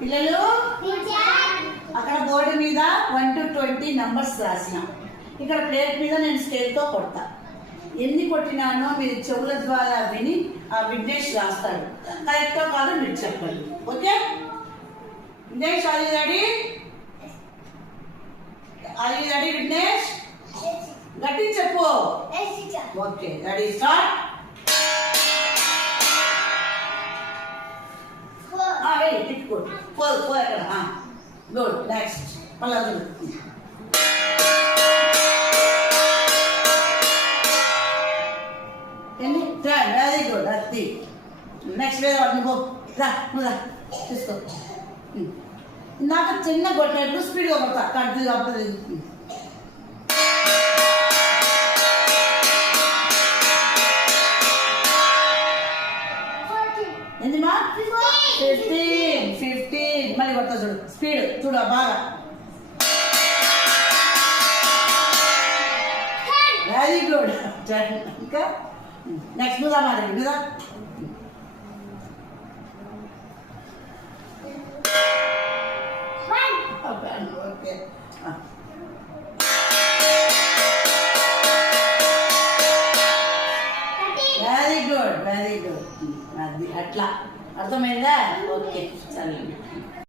పిల్లలు అక్కడ బోర్డు మీద 1 to 20 నంబర్స్ రాసిన. ఇక్కడ ప్లేట్ మీద నేను స్కేల్తో కొడతా. ఎన్ని కొట్టినానో మీరు చెవుల ద్వారా విని ఆ విఘ్నేష్ రాస్తాడు. కరెక్టో కాదో మీరు చెప్పండి. Okay Vignesh, are you ready? Are you ready Vignesh? గట్టి చెప్పు. Okay ready start. Very good. Four అక్కడ. గుడ్. నెక్స్ట్ మళ్ళీ వెరీ గుడ్. అది నెక్స్ట్ వేరే వాడిని పో. నువ్వు రా తీసుకో. నాకు చిన్న కొట్టినట్టు స్పీడ్గా కొడతా. కడుతుంది కాబట్టి ఎంతమా? 15 మళ్ళీ కొడతా చూడు. స్పీడ్ చూడు బాగా. Very good. ఇంకా నెక్స్ట్ మీద మాట్లాడి మీద. Okay very good. Very good. అది అట్లా అర్థమైందా? ఓకే సరే.